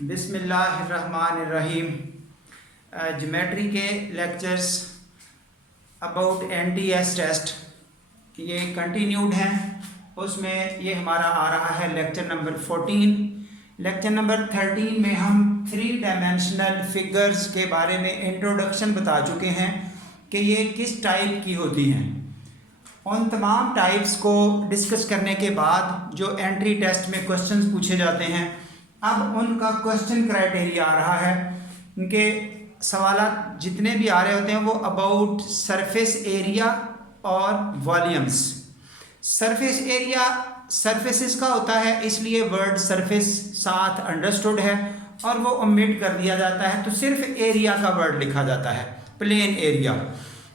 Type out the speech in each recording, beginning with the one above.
बिस्मिल्लाहिर्रहमानिर्रहीम। ज्योमेट्री के lectures about NTS test ये कंटिन्यूड हैं। उसमें ये हमारा आ रहा है लेक्चर नंबर 14। लेक्चर नंबर 13 में हम 3 डायमेंशनल फिगर्स के बारे में इंट्रोडक्शन बता चुके हैं कि ये किस टाइप की होती हैं। उन तमाम टाइप्स को डिस्कस करने के बाद जो एंट्री टेस्ट में क्वेश्चंस पूछे जाते हैं, अब उनका क्वेश्चन क्राइटेरिया आ रहा है। उनके सवाल जितने भी आ रहे होते हैं वो अबाउट सरफेस एरिया और वॉल्यूम्स। सरफेस एरिया सरफेसेस का होता है, इसलिए वर्ड सरफेस साथ अंडरस्टूड है और वो ओमिट कर दिया जाता है, तो सिर्फ एरिया का वर्ड लिखा जाता है, प्लेन एरिया।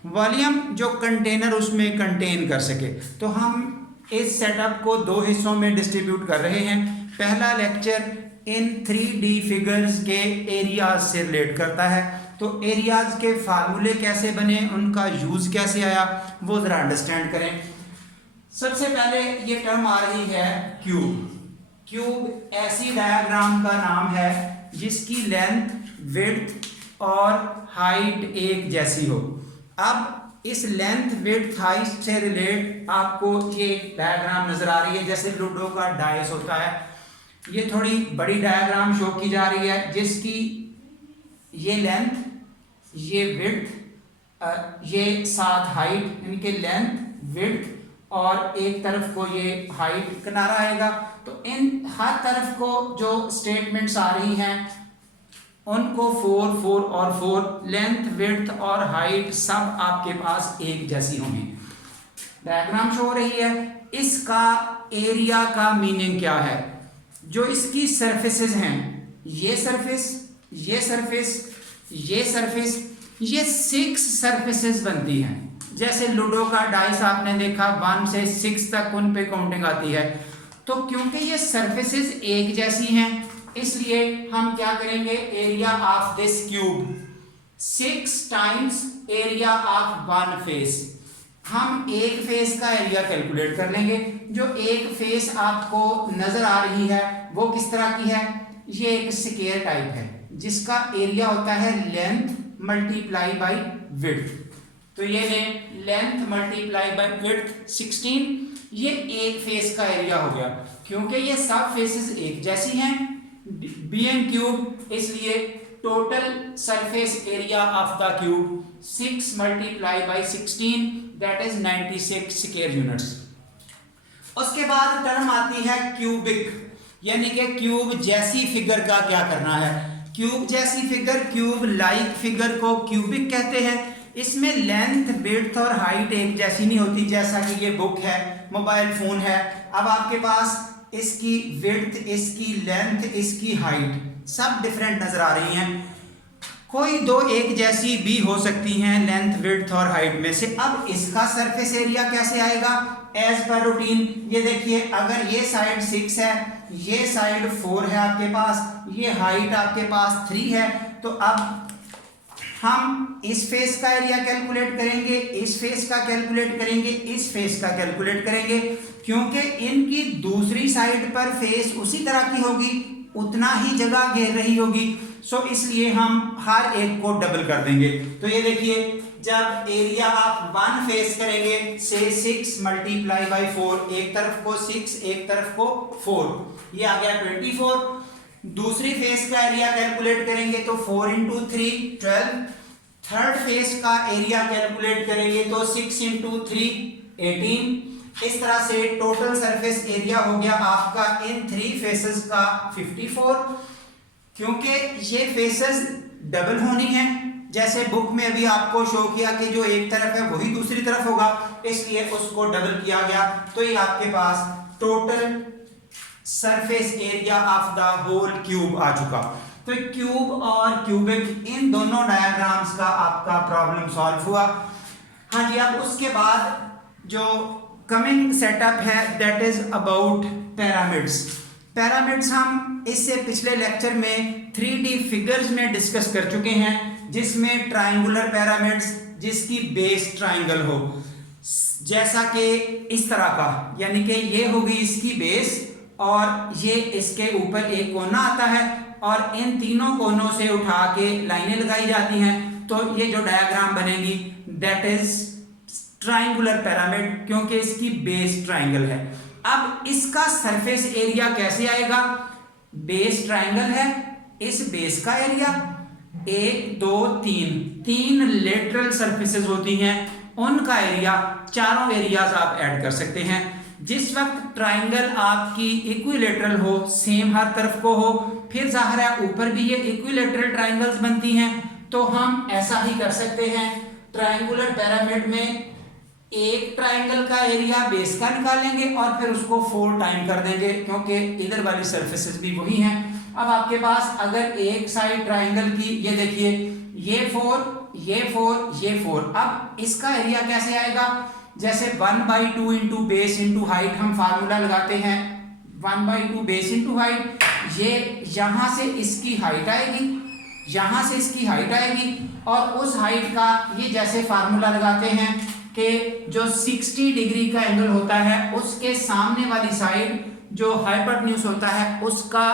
वॉल्यूम जो कंटेनर उसमें कंटेन कर सके। तो हम इस सेटअप को 2 हिस्सों में डिस्ट्रीब्यूट कर रहे हैं। पहला लेक्चर इन 3D फिगर्स के एरियाज से रिलेट करता है, तो एरियाज के फार्मूले कैसे बने, उनका यूज़ कैसे आया, वो ज़रा अंडरस्टैंड करें। सबसे पहले ये टर्म आ रही है क्यूब। क्यूब ऐसी डायग्राम का नाम है जिसकी लेंथ, विड्थ और हाइट एक जैसी हो। अब इस लेंथ, विड्थ, हाइट से रिलेट आपको ये डायग्राम नजर आ रही है, जैसे लूडो का डाइस होता है। ये थोड़ी बड़ी डायग्राम शो की जा रही है जिसकी ये लेंथ, ये विड्थ, ये साथ हाइट, इनके लेंथ, विड्थ और एक तरफ को ये हाइट किनारा आएगा। तो इन हर तरफ को जो स्टेटमेंट्स आ रही हैं उनको 4, 4 और 4, लेंथ, विड्थ और हाइट सब आपके पास एक जैसी होंगी। डायग्राम शो हो रही है। इसका एरिया का मीनिंग क्या है? जो इसकी सरफेसेस हैं, ये सरफेस, ये सरफेस, ये सरफेस, ये 6 सरफेसेस बनती हैं। जैसे लूडो का डाइस आपने देखा 1 से 6 तक उन पे काउंटिंग आती है। तो क्योंकि ये सरफेसेस एक जैसी हैं, इसलिए हम क्या करेंगे, area of this cube 6 times area of 1 face. हम एक फेस का एरिया कैलकुलेट कर लेंगे। जो एक फेस आपको नजर आ रही है वो किस तरह की है? ये एक स्क्वायर टाइप है जिसका एरिया होता है लेंथ मल्टीप्लाई बाय विड्थ। तो ये लेंथ मल्टीप्लाई बाय विड्थ 16, ये एक फेस का एरिया हो गया। क्योंकि ये सब फेसेस एक जैसी हैं, बीइंग क्यूब, इसलिए total surface area of the cube 6 multiply by 16, that is 96 square units. उसके बाद टर्म आती है क्यूबिक, यानी कि क्यूब जैसी फिगर का क्या करना है। क्यूब जैसी फिगर, क्यूब लाइक फिगर को क्यूबिक कहते हैं। इसमें लेंथ, विड्थ और हाइट एक जैसी नहीं होती। जैसा कि ये बुक है, मोबाइल फोन है, अब आपके पास इसकी विड्थ, इसकी लेंथ, इसकी हाइट सब डिफरेंट नजर आ रही हैं। कोई 2 एक जैसी भी हो सकती हैं लेंथ, विड्थ और हाइट में से। अब इसका सरफेस एरिया कैसे आएगा? एज पर रूटीन, ये देखिए, अगर ये साइड 6 है, ये साइड 4 है आपके पास, ये हाइट आपके पास 3 है, तो अब हम इस फेस का एरिया कैलकुलेट करेंगे, इस फेस का कैलकुलेट करेंगे, इस फेस का कैलकुलेट करेंगे। क्योंकि इनकी दूसरी साइड पर फेस उसी तरह की होगी, उतना ही जगह घेर रही होगी, सो इसलिए हम हर एक को डबल कर देंगे। तो ये देखिए, जब एरिया आप 1 फेस करेंगे से 6 मल्टीप्लाई बाई 4, एक तरफ को 6, एक तरफ को 4, ये आ गया 24। दूसरी फेस का एरिया कैलकुलेट करेंगे तो 4 इंटू 3 12। थर्ड फेस का एरिया कैलकुलेट करेंगे तो 6 इंटू 3 18। इस तरह से टोटल सरफेस एरिया हो गया आपका इन 3 फेसेस का 54। क्योंकि ये फेसेस डबल होनी है, जैसे बुक में अभी आपको शो किया कि जो एक तरफ है वही दूसरी तरफ होगा, इसलिए उसको डबल किया गया। तो ये आपके पास total surface area of the whole cube आ चुका। तो क्यूब और क्यूबिक, इन दोनों डायग्राम्स का आपका प्रॉब्लम सॉल्व हुआ। हाँ जी, अब उसके बाद जो कमिंग सेटअप है that is about pyramids. Pyramids हम इससे पिछले लेक्चर में 3D फिगर्स में डिस्कस कर चुके हैं, जिसमें ट्रायंगुलर पिरामिड्स जिसकी बेस ट्रायंगल हो, जैसा कि इस तरह का, यानी कि ये होगी इसकी बेस और ये इसके ऊपर एक कोना आता है और इन तीनों कोनों से उठा के लाइनें लगाई जाती हैं, तो ये जो डायग्राम बनेगी दैट इज ट्राइंगुलर पिरामिड, क्योंकि इसकी बेस ट्राइंगल है। अब इसका सरफेस एरिया कैसे आएगा? बेस ट्राइंगल है, इस बेस का एरिया 1 2 3 लेटरल सरफेसेस होती हैं, उनका एरिया, चारों एरियाज आप ऐड कर सकते हैं। जिस वक्त ट्राइंगल आपकी इक्विलेटरल हो, सेम हर तरफ को हो, फिर जाहिर है ऊपर भी ये इक्विलेटरल ट्राइंगल्स बनती हैं, तो हम ऐसा ही कर सकते हैं। ट्राइंगुलर पिरामिड में एक ट्राइंगल का एरिया बेस का निकालेंगे और फिर उसको 4 टाइम कर देंगे, क्योंकि इधर वाली सरफेसेस भी वही हैं। अब आपके पास अगर एक साइड ट्राइंगल की, ये देखिए, ये 4 ये 4 ये 4, अब इसका एरिया कैसे आएगा? जैसे 1/2 इंटू बेस इंटू हाइट हम फार्मूला लगाते हैं, 1/2 बेस इंटू हाइट, ये यहां से इसकी हाइट आएगी, यहां से इसकी हाइट आएगी, और उस हाइट का ये जैसे फार्मूला लगाते हैं कि जो 60 डिग्री का एंगल होता है उसके सामने वाली साइड जो हाइपोटेन्यूज होता है उसका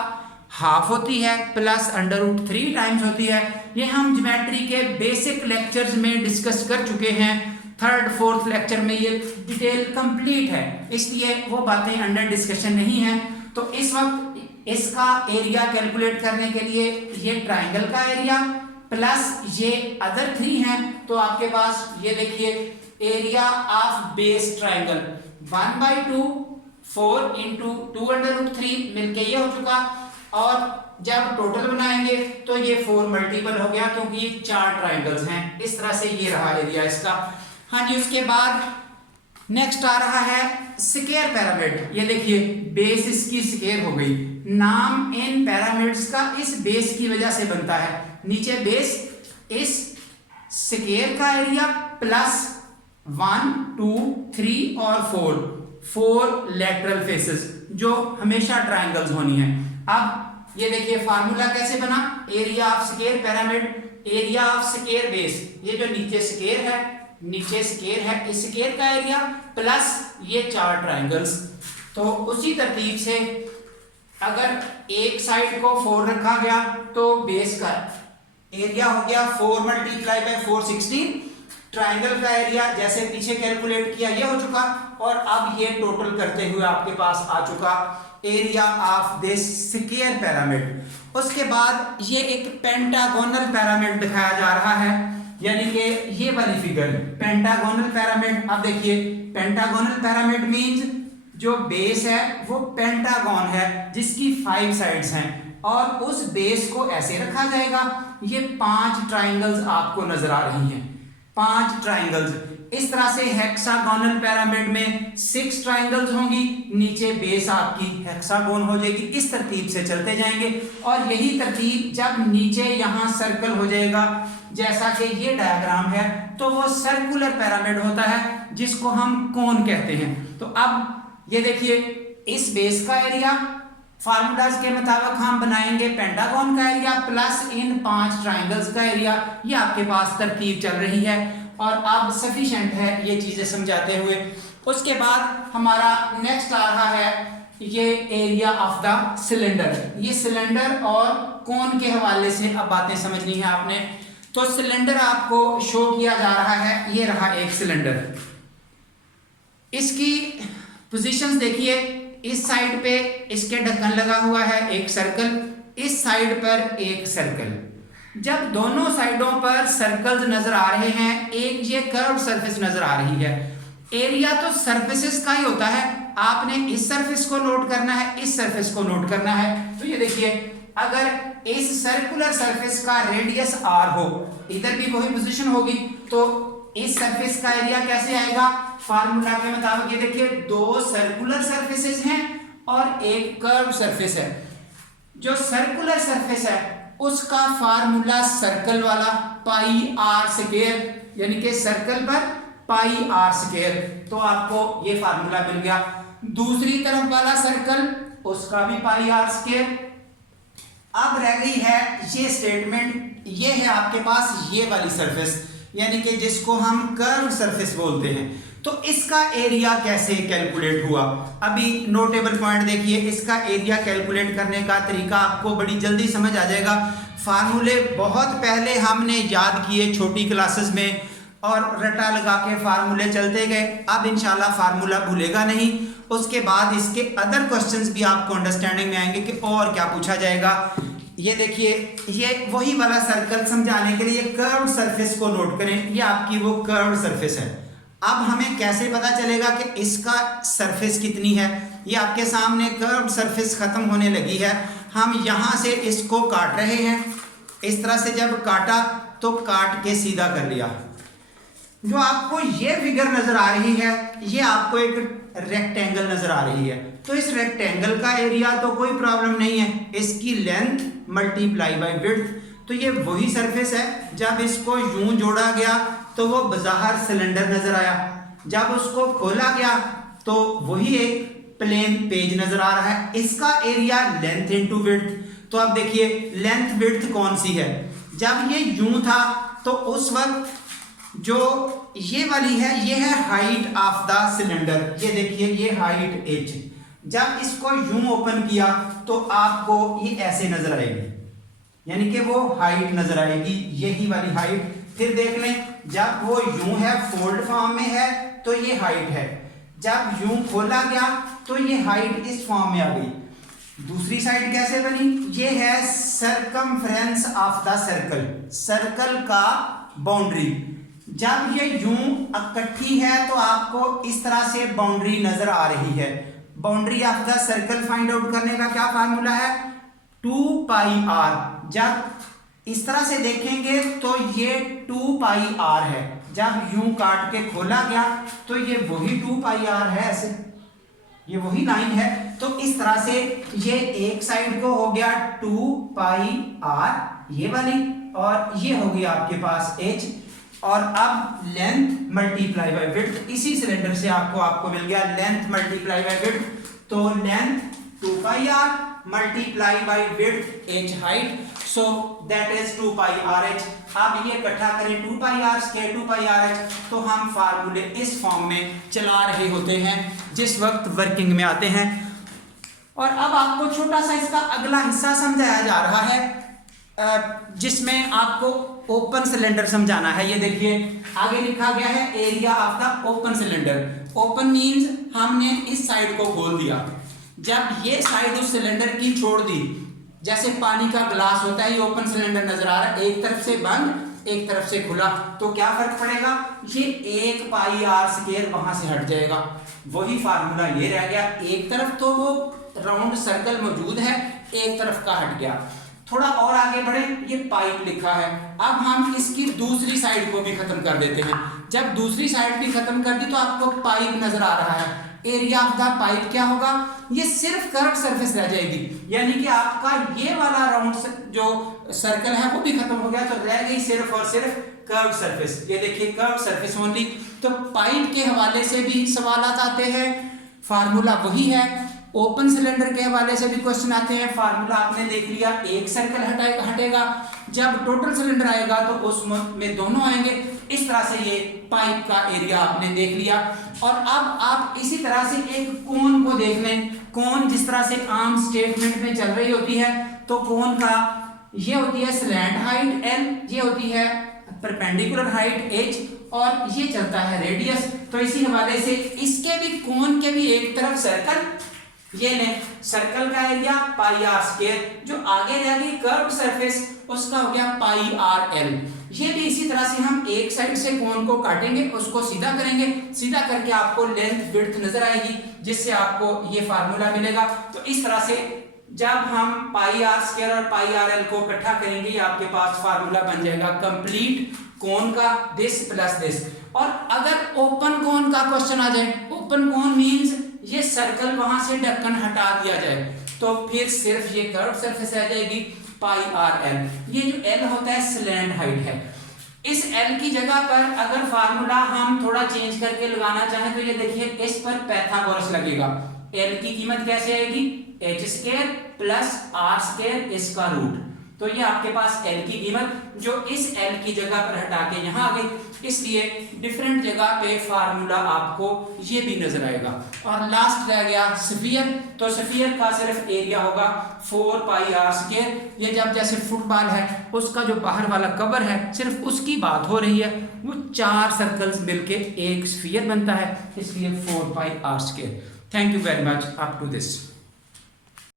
हाफ होती है प्लस √3 टाइम्स होती है। ये हम ज्योमेट्री के बेसिक लेक्चर्स में डिस्कस कर चुके हैं, 3rd 4th लेक्चर में ये डिटेल कंप्लीट है, इसलिए वो बातें अंडर डिस्कशन नहीं है। तो इस वक्त इसका एरिया कैलकुलेट करने के लिए ये ट्राइंगल का एरिया प्लस ये अदर 3 हैं, तो आपके पास ये देखिए area of base triangle 1/2 4 into 2√3 मिलके ये हो चुका, और जब टोटल बनाएंगे तो ये 4 मल्टीपल हो गया, क्योंकि ये 4 ट्राइंगल्स हैं। इस तरह से ये रहा एरिया इसका। हाँ जी, उसके बाद नेक्स्ट आ रहा है स्क्वायर पिरामिड। ये देखिए बेस इसकी स्क्वायर हो गई, नाम इन पिरामिड्स का इस बेस की वजह से बनता है। नीचे बेस, इस स्क्वायर का एरिया प्लस 1 2 3 और 4 लेटरल फेसेस जो हमेशा ट्राइंगल्स होनी है। अब ये देखिए फार्मूला कैसे बना, area of square pyramid, area of square base, ये जो नीचे स्क्वायर है, नीचे स्क्वायर है, इस स्क्वायर का एरिया प्लस ये 4 ट्राइंगल्स। तो उसी तरतीब से अगर एक साइड को 4 रखा गया तो बेस का एरिया हो गया 4 × 4 16, ट्राइंगल का एरिया जैसे पीछे कैलकुलेट किया ये हो चुका, और अब ये टोटल करते हुए आपके पास आ चुका area of this square pyramid. उसके बाद ये एक पेंटागोनल पिरामिड दिखाया जा रहा है, यानी कि ये वाली फिगर पेंटागोनल पिरामिड। अब देखिए पेंटागोनल पिरामिड मींस जो बेस है वो पेंटागन है जिसकी 5 साइड्स हैं, और उस बेस को ऐसे रखा जाएगा। ये 5 ट्राइंगल्स आपको नजर आ रही हैं, 5 ट्राइंगल्स। इस तरह से हेक्सागोनल पिरामिड में 6 ट्राइंगल्स होंगी, नीचे बेस आपकी हेक्सागोन हो जाएगी। इस तरतीब से चलते जाएंगे, और यही तरतीब जब नीचे यहाँ सर्कल हो जाएगा जैसा कि ये डायग्राम है, तो वो सर्कुलर पिरामिड होता है जिसको हम कोन कहते हैं। तो अब ये देखिए इस बेस का एरिया फार्मूलाज के मुताबिक हम बनाएंगे पेंटागन का एरिया प्लस इन 5 ट्राइंगल्स का एरिया। ये आपके पास तरतीब चल रही है, और अब सफिशिएंट है ये चीजें समझाते हुए। उसके बाद हमारा नेक्स्ट आ रहा है ये एरिया ऑफ द सिलेंडर। ये सिलेंडर और कोन के हवाले से अब बातें समझनी है आपने। तो सिलेंडर आपको शो किया जा रहा है, ये रहा एक सिलेंडर। इसकी पोजीशंस देखिए, इस साइड पे इसके ढक्कन लगा हुआ है एक सर्कल, इस साइड पर एक सर्कल। जब दोनों साइडों पर सर्कल्स नजर आ रहे हैं, एक ये कर्व सरफेस नजर आ रही है, एरिया तो सरफेसेस का ही होता है। आपने इस सरफेस को नोट करना है, इस सरफेस को नोट करना है। तो ये देखिए अगर इस सर्कुलर सरफेस का रेडियस r हो, इधर भी वही पोजीशन होगी, तो इस सरफेस का एरिया कैसे आएगा? फार्मूला के मुताबिक ये देखिए 2 सर्कुलर सरफेसेस हैं और एक कर्व सरफेस है। जो सर्कुलर सरफेस है उसका फार्मूला सर्कल वाला πr², यानी कि सर्कल पर πr², तो आपको ये फार्मूला मिल गया। दूसरी तरफ वाला सर्कल उसका भी πr²। अब रह गई है ये स्टेटमेंट, ये है आपके पास ये वाली सरफेस, यानी कि जिसको हम कर्व सरफेस बोलते हैं। तो इसका एरिया कैसे कैलकुलेट हुआ? अभी नोटेबल पॉइंट देखिए, इसका एरिया कैलकुलेट करने का तरीका आपको बड़ी जल्दी समझ आ जाएगा। फार्मूले बहुत पहले हमने याद किए छोटी क्लासेस में और रटा लगा के फार्मूले चलते गए। अब इंशाल्लाह फार्मूला भूलेगा नहीं। उसके बाद इसके अदर क्वेश्चंस भी आपको अंडरस्टैंडिंग में आएंगे कि और क्या पूछा जाएगा। ये देखिए, ये वही वाला सर्कल समझाने के लिए कर्व्ड सरफेस को नोट करें। ये आपकी वो कर्व्ड सरफेस है। अब हमें कैसे पता चलेगा कि इसका सरफेस कितनी है? ये आपके सामने कर्व्ड सरफेस खत्म होने लगी है। हम यहाँ से इसको काट रहे हैं। इस तरह से जब काटा तो काट के सीधा कर लिया। जो आपको ये फिगर नजर आ रही है, ये आपको एक रेक्टेंगल नजर आ रही है। तो इस रेक्टेंगल का एरिया तो कोई प्रॉब्लम नहीं है, इसकी लेंथ मल्टीप्लाई बाय विड्थ। तो ये वही सरफेस है। जब इसको यूं जोड़ा गया तो वो बाहर सिलेंडर नजर आया। जब उसको खोला गया तो वही एक प्लेन पेज नजर आ रहा है। इसका एरिया लेंथ इनटू विड्थ। तो अब देखिए लेंथ विड्थ कौन सी है? जब ये यूं था तो उस वक्त जो ये वाली है, ये है हाइट ऑफ द सिलेंडर। ये देखिए, ये हाइट h। जब इसको यूं ओपन किया तो आपको ये ऐसे नजर आएगी, यानी कि वो हाइट नजर आएगी, यही वाली हाइट। फिर देख लें, जब वो यूं है फोल्ड फॉर्म में है तो ये हाइट है। जब यूं खोला गया तो ये हाइट इस फॉर्म में आ गई। दूसरी साइड कैसे बनी? ये है circumference of the circle, circle का बाउंड्री। जब ये यूं इकट्ठी है तो आपको इस तरह से बाउंड्री नजर आ रही है। Boundary of the circle find out करने का क्या फार्मूला है? 2 पाई r। जब इस तरह से देखेंगे तो ये 2 पाई r है। जब यूं काट के खोला गया तो ये वही 2 पाई r है, ऐसे ये वही लाइन है। तो इस तरह से ये एक साइड को हो गया 2 पाई r ये वाली, और ये हो गया आपके पास h। और अब लेंथ मल्टीप्लाई बाय विड्थ, इसी सिलेंडर से आपको मिल गया लेंथ मल्टीप्लाई बाय विड्थ। तो length 2 pi r multiply by width h height, so that is 2 pi r h। अब ये इकट्ठा करें 2 पाई r स्क्वायर 2 पाई r h, तो हम फार्मूले इस फॉर्म में चला रहे होते हैं जिस वक्त वर्किंग में आते हैं। और अब आपको छोटा सा इसका अगला हिस्सा समझाया जा रहा है, जिसमें आपको ओपन सिलेंडर समझाना है। ये देखिए आगे लिखा गया है area of the open cylinder. Open means हमने इस साइड को खोल दिया। जब ये साइड उस सिलेंडर की छोड़ दी, जैसे पानी का ग्लास होता है, ये ओपन सिलेंडर नजर आ रहा है, एक तरफ से बंद एक तरफ से खुला, तो क्या फर्क पड़ेगा? ये 1 पाई r स्क्वायर वहां से हट जाएगा। वही फार्मूला ये रह गया। एक तरफ तो वो राउंड सर्कल मौजूद है, एक तरफ का हट गया। थोड़ा और आगे बढ़े, ये पाइप लिखा है। अब हम इसकी दूसरी साइड को भी खत्म कर देते हैं। जब दूसरी साइड भी खत्म कर दी तो आपको पाइप नजर आ रहा है। एरिया ऑफ द पाइप क्या होगा? ये सिर्फ कर्व सरफेस रह जाएगी, यानी कि आपका ये वाला राउंड जो सर्कल है वो भी खत्म हो गया, तो रह गई सिर्फ और सिर्फ कर्व सरफेस। ये देखिए कर्व सरफेस ओनली। तो पाइप के हवाले से भी सवाल आते हैं, फार्मूला वही है। ओपन सिलेंडर के हवाले से भी क्वेश्चन आते हैं, फार्मूला आपने देख लिया, एक सर्कल हटेगा। जब टोटल सिलेंडर आएगा तो उसमें दोनों आएंगे। इस तरह से ये पाइप का एरिया आपने देख लिया। और अब आप इसी तरह से एक कोन को देख लें। कोन जिस तरह से आम स्टेटमेंट में चल रही होती है, तो कोन का ये होती है स्लैंट हाइट l, ये होती है परपेंडिकुलर हाइट h, और ये चलता है रेडियस। तो इसी हवाले से इसके भी कोन के भी एक तरफ सर्कल, ये ले सर्कल का एरिया पाई r स्क्वायर, जो आगे रह गई कर्व्ड सरफेस उसका हो गया पाई r l। ये भी इसी तरह से हम एक साइड से कोन को काटेंगे, उसको सीधा करेंगे, सीधा करके आपको लेंथ विड्थ नजर आएगी, जिससे आपको ये फार्मूला मिलेगा। तो इस तरह से जब हम पाई r स्क्वायर और पाई r l को इकट्ठा करेंगे, ये आपके पास फार्मूला बन जाएगा कंप्लीट कोन का, दिस प्लस दिस। और अगर ओपन कोन का क्वेश्चन आ जाए, ओपन कोन मींस ये सर्कल वहां से ढक्कन हटा दिया जाए, तो फिर सिर्फ ये कर्व सरफेस आ जाएगी पाई r l। ये जो l होता है स्लैंट हाइट है। इस l की जगह पर अगर फार्मूला हम थोड़ा चेंज करके लगाना चाहें तो ये देखिए इस पर पाइथागोरस लगेगा। l की कीमत कैसे आएगी? h square plus r square इसका रूट। तो ये आपके पास एल की कीमत जो इस एल की जगह पर हटा के यहाँ आ गई, इसलिए डिफरेंट जगह पे फार्मूला आपको ये भी नजर आएगा। और लास्ट रह गया स्फीयर, तो स्फीयर का सिर्फ एरिया होगा 4 पाई आर स्क्वायर। ये जब जैसे फुटबॉल है उसका जो बाहर वाला कवर है सिर्फ उसकी बात हो रही है, वो 4 सर्कल्स मिलके एक स्फीयर बनता है, इसलिए 4 pi r square. Thank you very much up to this.